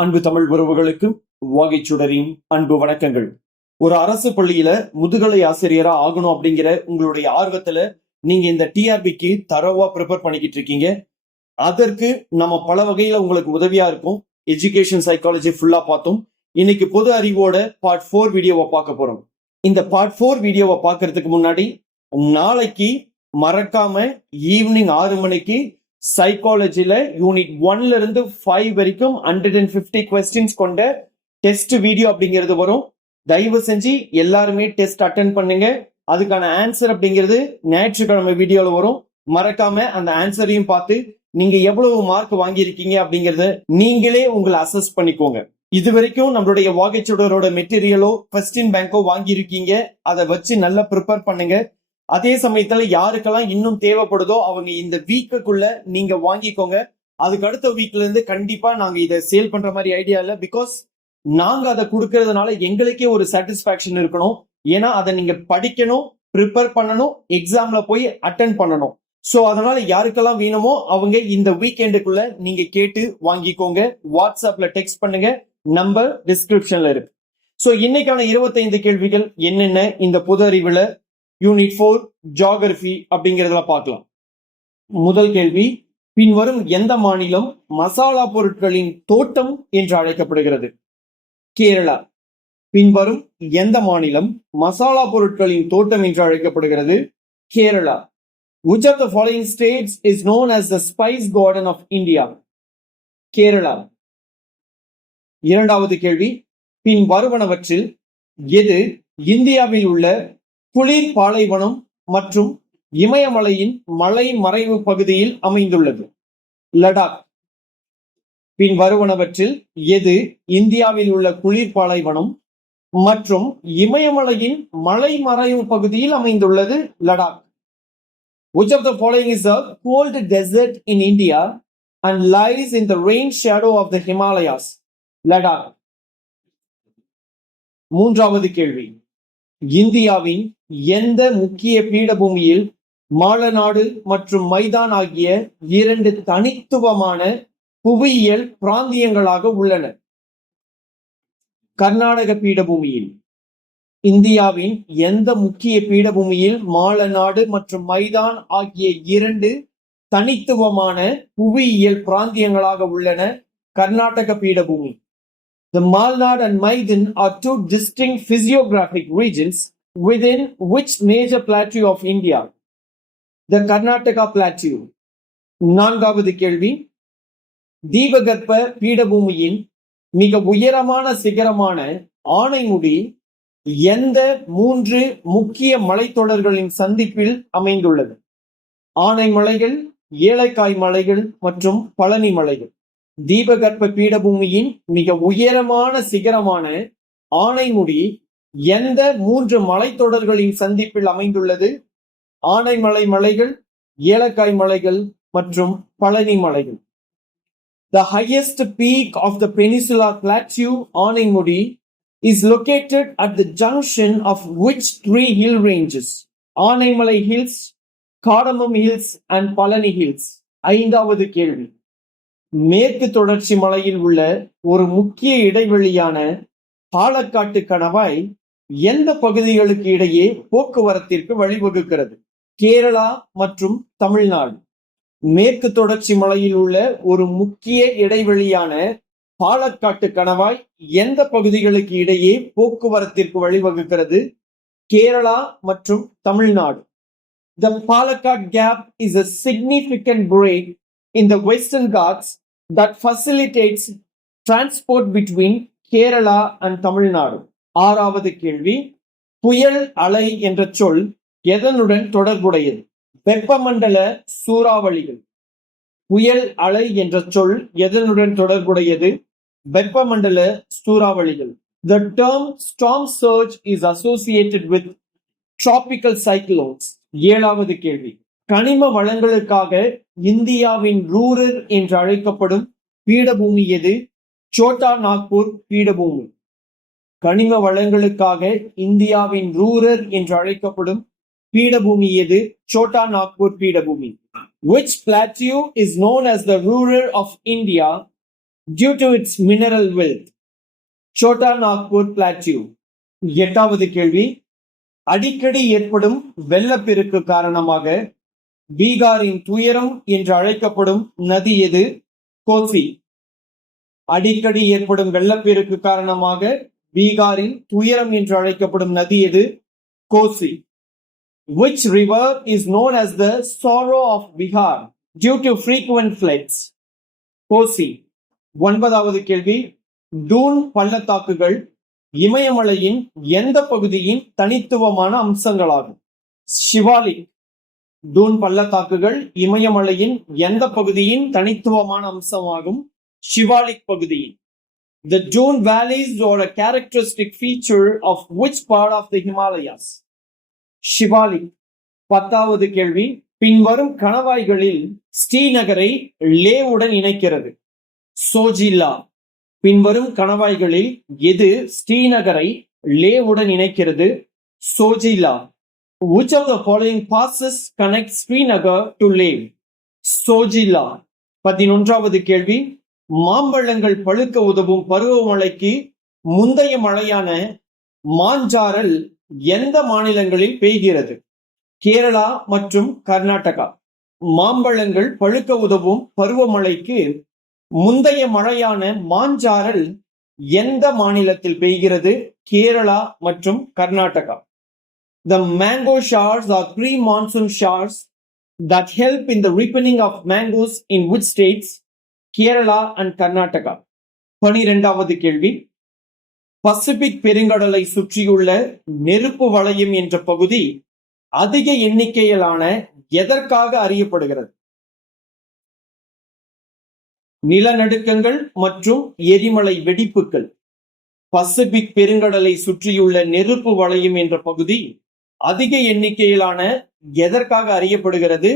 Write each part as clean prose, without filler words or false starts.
அன்பு தமிழ் உறவுகளுக்கும் வாகைச்சுடரின் அன்பு வணக்கங்கள். ஒரு அரசு பள்ளியில முதுகலை ஆசிரியரா ஆகணும் அப்படிங்கிற உங்களுடைய ஆர்வத்துல நீங்க இந்த டிஆர்பிக்கு தரவா ப்ரிப்பேர் பண்ணிக்கிட்டு இருக்கீங்க. அதற்கு நம்ம பல வகையில உங்களுக்கு உதவியா இருக்கும். எஜுகேஷன் சைக்காலஜி ஃபுல்லா பார்த்தோம். இன்னைக்கு பொது அறிவோட பார்ட் 4 வீடியோவை பார்க்க போறோம். இந்த பார்ட் 4 வீடியோவை பார்க்கறதுக்கு முன்னாடி நாளைக்கு மறக்காம ஈவினிங் 6 மணிக்கு சைக்காலஜில யூனிட் 1ல இருந்து 5 வரைக்கும் 150 கொஸ்டின்ஸ் கொண்ட டெஸ்ட் வீடியோ அப்படிங்கிறது வரும். தயவு செஞ்சு எல்லாருமே டெஸ்ட் அட்டென்ட் பண்ணுங்க. அதுக்கான ஆன்சர் அப்படிங்கிறது ஞாயிற்றுக்கிழமை வீடியோல வரும். மறக்காம அந்த ஆன்சரையும் பார்த்து நீங்க எவ்வளவு மார்க் வாங்கியிருக்கீங்க அப்படிங்கறத நீங்களே உங்களை அசஸ் பண்ணிக்கோங்க. இது வரைக்கும் நம்மளுடைய வாகைச்சுடரோட மெட்டீரியலோ கொஸ்டின் பேங்கோ வாங்கியிருக்கீங்க. அதை வச்சு நல்லா ப்ரிப்பேர் பண்ணுங்க. அதே சமயத்துல யாருக்கெல்லாம் இன்னும் தேவைப்படுதோ அவங்க இந்த வீக்குக்குள்ள நீங்க வாங்கிக்கோங்க. அதுக்கு அடுத்த வீக்ல இருந்து கண்டிப்பா நாங்க இதை சேல் பண்ற மாதிரி ஐடியா இல்ல. பிகாஸ் நாங்க அதை கொடுக்கறதுனால எங்களுக்கே ஒரு சாட்டிஸ்பாக்சன் இருக்கணும். ஏன்னா அதை நீங்க படிக்கணும், ப்ரிப்பேர் பண்ணணும், எக்ஸாம்ல போய் அட்டென்ட் பண்ணணும். சோ அதனால யாருக்கெல்லாம் வேணுமோ அவங்க இந்த வீக்கெண்டுக்குள்ள நீங்க கேட்டு வாங்கிக்கோங்க. வாட்ஸ்அப்ல டெக்ஸ்ட் பண்ணுங்க, நம்பர் டிஸ்கிரிப்ஷன்ல இருக்கு. சோ இன்னைக்கான 25 கேள்விகள் என்னென்ன இந்த பொது அறிவுல யூனிட் 4 ஜியோகிராஃபி அப்படிங்கறதுல பார்க்கலாம். முதல் கேள்வி, பின்வரும் எந்த மாநிலம் மசாலா பொருட்களின் தோட்டம் என்று அழைக்கப்படுகிறது? கேரளா. பின்வரும் எந்த மாநிலம் மசாலா பொருட்களின் தோட்டம் என்று அழைக்கப்படுகிறது? Kerala. Which of the following states is known as the spice garden of India? Kerala. இரண்டாவது கேள்வி, பின் வருவனவற்றில் எது இந்தியாவில் உள்ள குளிர் பாலைவனம் மற்றும் இமயமலையின் மலை மறைவு பகுதியில் அமைந்துள்ளது? லடாக். பின் வருவனவற்றில் எது இந்தியாவில் உள்ள குளிர் பாலைவனம் மற்றும் இமயமலையின் மலை மறைவு பகுதியில் அமைந்துள்ளது? Ladakh. Which of the following is a cold desert in India and lies in the rain shadow of the Himalayas? Ladakh. மூன்றாவது கேள்வி, இந்தியாவின் எந்த முக்கிய பீடபூமியில் மாலநாடு மற்றும் மைதான் ஆகிய 2 தனித்துவமான புவியியல் பிராந்தியங்களாக உள்ளன? கர்நாடக பீடபூமியில். இந்தியாவின் எந்த முக்கிய பீடபூமியில் மாலநாடு மற்றும் மைதான் ஆகிய 2 தனித்துவமான புவியியல் பிராந்தியங்களாக உள்ளன? கர்நாடக பீடபூமி. The Malnad and Maidan are 2 distinct physiographic regions within which major plateau of India? The Karnataka Plateau. நான்காவது கேள்வி, தீபகற்ப பீடபூமியின் மிக உயரமான சிகரமான ஆனைமுடி எந்த 3 முக்கிய மலைத்தொடர்களின் சந்திப்பில் அமைந்துள்ளது? ஆனைமலைகள், ஏலக்காய் மலைகள் மற்றும் பழனி மலைகள். தீபகற்ப பீடபூமியின் மிக உயரமான சிகரமான ஆனைமுடி எந்த 3 மலைத்தொடர்களின் சந்திப்பில் அமைந்துள்ளது? ஆனைமலை மலைகள், ஏலக்காய் மலைகள் மற்றும் பழனி மலைகள். The highest peak of the Peninsula Plateau, Anaimudi, is located at the junction of which 3 hill ranges? Anaimalai Hills, Cardamom Hills and Palani Hills. ஐந்தாவது கேள்வி, மேற்கு தொடர்ச்சி மலையில் உள்ள ஒரு முக்கிய இடைவெளியான பாலக்காட்டு கணவாய் எந்த பகுதிகளுக்கு இடையே போக்குவரத்திற்கு வழிவகுக்கிறது? கேரளா மற்றும் தமிழ்நாடு. மேற்கு தொடர்ச்சி மலையில் உள்ள ஒரு முக்கிய இடைவெளியான பாலக்காட்டு கணவாய் எந்த பகுதிகளுக்கு இடையே போக்குவரத்திற்கு வழிவகுக்கிறது? கேரளா மற்றும் Tamil Nadu. The Palakkad Gap is a significant break in the Western Ghats that facilitates transport between Kerala and Tamil Nadu. ஆறாவது கேள்வி, புயல் அலை என்ற சொல் எதனுடன் தொடர்புடையது? வெப்பமண்டல சூறாவளிகள். புயல் அலை என்ற சொல் எதனுடன் தொடர்புடையது? வெப்பமண்டல சூறாவளிகள். The term storm surge is associated with tropical cyclones. ஏழாவது கேள்வி, கனிம வளங்களுக்காக இந்தியாவின் ரூரர் என்று அழைக்கப்படும் பீடபூமி எது? சோட்டா நாக்பூர் பீடபூமி. கனிம வளங்களுக்காக இந்தியாவின் ரூரர் என்று அழைக்கப்படும் பீடபூமி எது? சோட்டா நாக்பூர் பீடபூமி. Which plateau is known as the rural of India due to its mineral wealth. Chota Nagpur Plateau. எட்டாவது கேள்வி, அடிக்கடி ஏற்படும் வெள்ளப்பெருக்கு காரணமாக பீகாரின் துயரம் என்று அழைக்கப்படும் நதி எது? கோசி. அடிக்கடி ஏற்படும் வெள்ளப்பெருக்கு காரணமாக பீகாரின் துயரம் என்று அழைக்கப்படும் நதி எது? Kosi. Which river is known as the sorrow of Bihar due to frequent floods? Kosi. ஒன்பதாவது கேள்வி, டூன் பள்ளத்தாக்குகள் இமயமலையின் எந்த பகுதியின் தனித்துவமான அம்சங்களாகும்? சிவாலிக். டூன் பள்ளத்தாக்குகள் இமயமலையின் எந்த பகுதியின் தனித்துவமான அம்சமாகும்? சிவாலிக் பகுதியின். The Dune valleys are a characteristic feature of which part of the Himalayas? Shivalik. பத்தாவது கேள்வி, பின்வரும் கணவாய்களில் ஸ்ரீநகரை லேவுடன் இணைக்கிறது? சோஜில்லா. பின்வரும் கணவாய்களில் எது ஸ்ரீநகரை லேவுடன் இணைக்கிறது? சோஜில்லா. Which of the following passes connect Srinagar to Lev? சோஜில்லா. 11வது கேள்வி, மாம்பழங்கள் பழுக்க உதவும் பருவமழைக்கு முந்தைய மழையான மாஞ்சாரல் எந்த மாநிலங்களில் பெய்கிறது? கேரளா மற்றும் கர்நாடகா. மாம்பழங்கள் பழுக்க உதவும் பருவமழைக்கு முந்தைய மழையான மாஞ்சாரல் எந்த மாநிலத்தில் பெய்கிறது? கேரளா மற்றும் Karnataka. The mango showers are pre-monsoon showers that help in the ripening of mangoes in which states? Kerala and Karnataka. 12வது கேள்வி, பசிபிக் பெருங்கடலை சுற்றியுள்ள நெருப்பு வளையம் என்ற பகுதி அதிக எண்ணிக்கையிலான எதற்காக அறியப்படுகிறது? நிலநடுக்கங்கள் மற்றும் எரிமலை வெடிப்புகள். பசிபிக் பெருங்கடலை சுற்றியுள்ள நெருப்பு வளையம் என்ற பகுதி அதிக எண்ணிக்கையிலான எதற்காக அறியப்படுகிறது?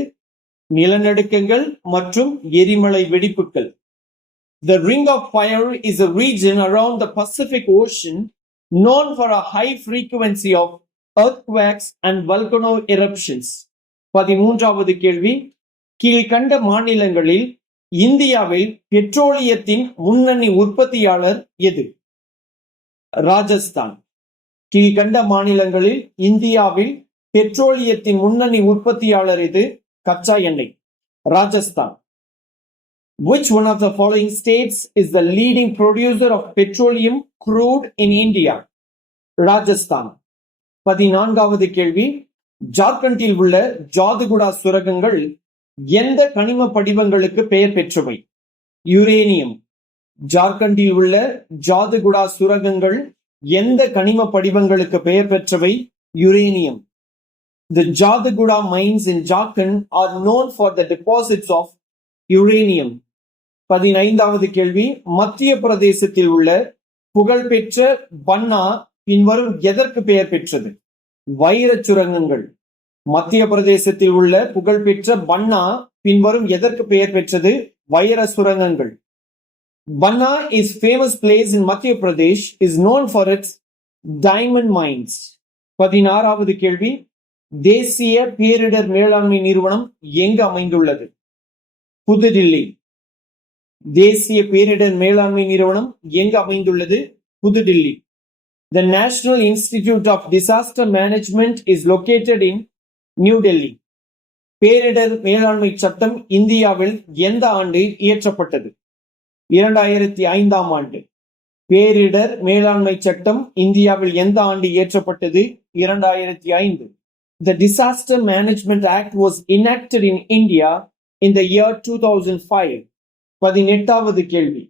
நிலநடுக்கங்கள் மற்றும் எரிமலை வெடிப்புகள். The Ring of Fire is a region around the Pacific Ocean known for a high frequency of earthquakes and volcano eruptions. 13வது கேள்வி, கீழ்கண்ட மாநிலங்களில் இந்தியாவில் பெட்ரோலியத்தின் முன்னணி உற்பத்தியாளர் எது? ராஜஸ்தான். கீழ்கண்ட மாநிலங்களில் இந்தியாவில் பெட்ரோலியத்தின் முன்னணி உற்பத்தியாளர் எது? கச்சா எண்ணெய். Rajasthan. Which one of the following states is the leading producer of petroleum crude in India? Rajasthan. 14வது கேள்வி, ஜார்க்கண்டில் உள்ள ஜாதுகுடா சுரங்கங்கள் எந்த கனிம படிவங்களுக்கு பெயர் பெற்றவை? யுரேனியம். ஜார்க்கண்டில் உள்ள ஜாதுகுடா சுரங்கங்கள் எந்த கனிம படிவங்களுக்கு பெயர் பெற்றவை? Uranium. The Jadiguda mines in Jharkhand are known for the deposits of uranium. 15வது கேள்வி, மத்திய பிரதேசத்தில் உள்ள புகழ்பெற்ற பன்னா பின்வரும் எதற்கு பெயர் பெற்றது? வைரச் சுரங்கங்கள். மத்திய பிரதேசத்தில் உள்ள புகழ்பெற்ற பன்னா பின்வரும் எதற்கு பெயர் பெற்றது? வைர சுரங்கங்கள். Banna is famous place in Madhya Pradesh is known for its diamond mines. 16வது கேள்வி, தேசிய பேரிடர் மேலாண்மை நிறுவனம் எங்கு அமைந்துள்ளது? புதுடில்லி. தேசிய பேரிடர் மேலாண்மை நிறுவனம் எங்கு அமைந்துள்ளது? புதுடில்லி. The National Institute of Disaster Management is located in New Delhi. பேரிடர் மேலாண்மை சட்டம் இந்தியாவில் எந்த ஆண்டு இயற்றப்பட்டது? 2005ஆம் ஆண்டு. பேரிடர் மேலாண்மை சட்டம் இந்தியாவில் எந்த ஆண்டு இயற்றப்பட்டது? 2005. The Disaster Management Act was enacted in India in the year 2005. 18வது கேள்வி,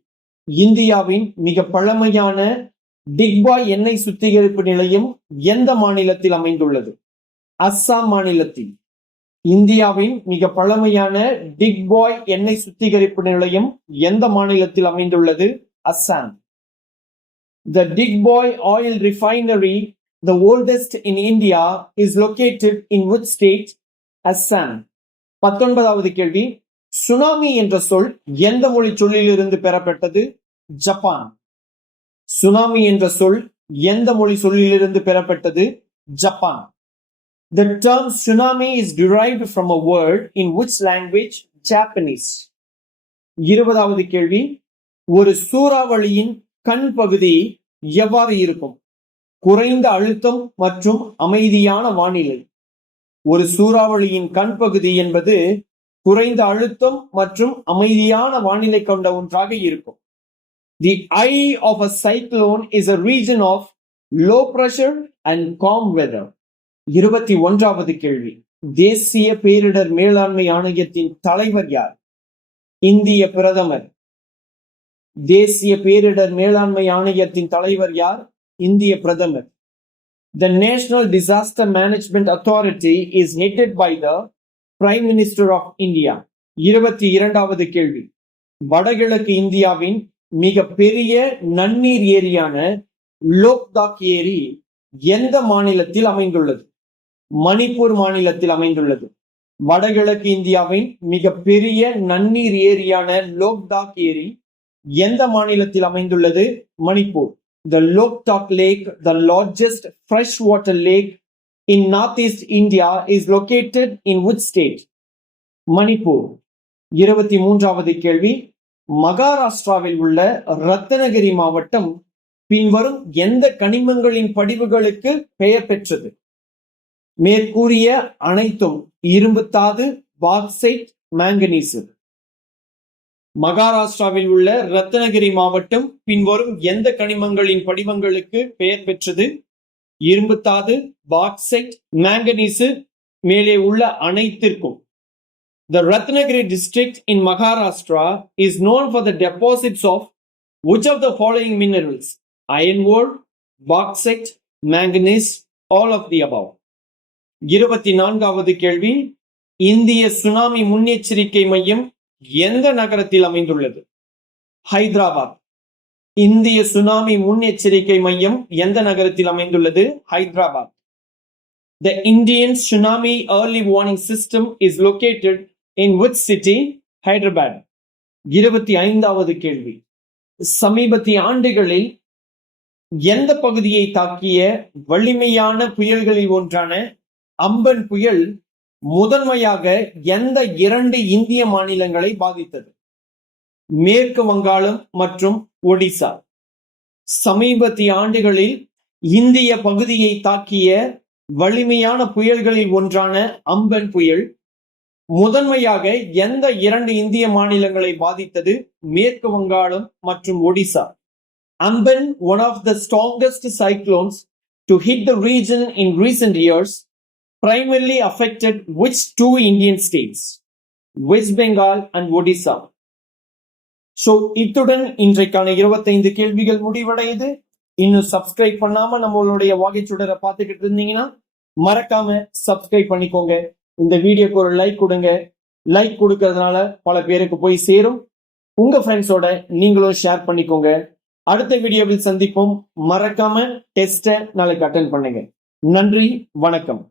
இந்தியாவின் மிக பழமையான டிக்பாய் எண்ணெய் சுத்திகரிப்பு நிலையம் எந்த மாநிலத்தில் அமைந்துள்ளது? அஸ்ஸாம் மாநிலத்தில். இந்தியாவின் மிக பழமையான டிக்பாய் எண்ணெய் சுத்திகரிப்பு நிலையம் எந்த மாநிலத்தில் அமைந்துள்ளது? Assam. The Digboy oil refinery, the oldest in India, is located in which state? Assam. 19வது கேள்வி, சுனாமி என்ற சொல் எந்த மொழி சொல்லிலிருந்து பெறப்பட்டது? ஜப்பான். சுனாமி என்ற சொல் எந்த மொழி சொல்லிலிருந்து பெறப்பட்டது? Japan. The term tsunami is derived from a word in which language? Japanese. 20வது கேள்வி, ஒரு சூறாவளியின் கண் பகுதி எவ்வாறு இருக்கும்? குறைந்த அழுத்தம் மற்றும் அமைதியான வானிலை. ஒரு சூறாவளியின் கண் பகுதி என்பது குறைந்த அழுத்தம் மற்றும் அமைதியான வானிலை கொண்ட ஒன்றாக இருக்கும். The eye of a cyclone is a region of low pressure and calm weather. 21வது கேள்வி. தேசிய பேரிடர் மேலாண்மை ஆணையத்தின் தலைவர் யார்? இந்திய பிரதமர். தேசிய பேரிடர் மேலாண்மை ஆணையத்தின் தலைவர் யார்? இந்திய பிரதமர். The National Disaster Management Authority is headed by the Prime Minister of India. 22வது கேள்வி. வடகிழக்கு இந்தியாவின் மிக பெரிய நன்னீர் ஏரியான லோக்தாக் ஏரி எந்த மாநிலத்தில் அமைந்துள்ளது? மணிப்பூர் மாநிலத்தில் அமைந்துள்ளது. வடகிழக்கு இந்தியாவின் மிக பெரிய நன்னீர் ஏரியான லோக்தாக் ஏரி எந்த மாநிலத்தில் அமைந்துள்ளது? Manipur. The Loktak Lake, the largest freshwater lake in northeast India, is located in which state? Manipur. 23வது கேள்வி. மகாராஷ்டிராவில் உள்ள ரத்னகிரி மாவட்டம் பின்வரும் எந்த கனிமங்களின் படிவுகளுக்கு பெயர் பெற்றது? மேற்கூறிய அனைத்தும் இரும்புத்தாது, பாக்சைட், மாங்கனீசு. மகாராஷ்டிராவில் உள்ள ரத்னகிரி மாவட்டம் பின்வரும் எந்த கனிமங்களின் படிவங்களுக்கு பெயர் பெற்றது? இரும்புத்தாது, பாக்சைட், மாங்கனீசு. மேலே உள்ள அனைத்திற்கும். The Ratnagiri district in Maharashtra is known for the deposits of which of the following minerals? Iron ore, bauxite, manganese, all of the above. 24வது கேள்வி. இந்திய சுனாமி முன்னெச்சரிக்கை மையம் எந்த நகரத்தில் அமைந்துள்ளது? ஹைதராபாத். இந்திய சுனாமி முன்னெச்சரிக்கை மையம் எந்த நகரத்தில் அமைந்துள்ளது? Hyderabad. The Indian Tsunami Early Warning System is located in which city? Hyderabad. 25வது கேள்வி. சமீபத்திய ஆண்டுகளில் எந்த பகுதியை தாக்கிய வலிமையான புயல்களில் ஒன்றான அம்பன் புயல் முதன்மையாக எந்த 2 இந்திய மாநிலங்களை பாதித்தது? மேற்கு வங்காளம் மற்றும் ஒடிசா. சமீபத்திய ஆண்டுகளில் இந்திய பகுதியை தாக்கிய வலிமையான புயல்களில் ஒன்றான அம்பன் புயல் முதன்மையாக எந்த 2 இந்திய மாநிலங்களை பாதித்தது? மேற்கு வங்காளம் மற்றும் Odisha. Amban, one of the strongest cyclones to hit the region in recent years, primarily affected which 2 Indian states? West Bengal and Odisha. So, இத்துடன் இன்றைக்கான 25 கேள்விகள் முடிவடையுது. இன்னும் சப்ஸ்கிரைப் பண்ணாம நம்மளுடைய வாகைச்சுடரை பார்த்துக்கிட்டு இருந்தீங்கன்னா மறக்காம சப்ஸ்கிரைப் பண்ணிக்கோங்க. இந்த வீடியோக்கு ஒரு லைக் கொடுங்க. லைக் கொடுக்கறதுனால பல பேருக்கு போய் சேரும். உங்க ஃப்ரெண்ட்ஸோட நீங்களும் ஷேர் பண்ணிக்கோங்க. அடுத்த வீடியோவில் சந்திப்போம். மறக்காம டெஸ்ட்டை நாளைக்கு அட்டென்ட் பண்ணுங்க. நன்றி, வணக்கம்.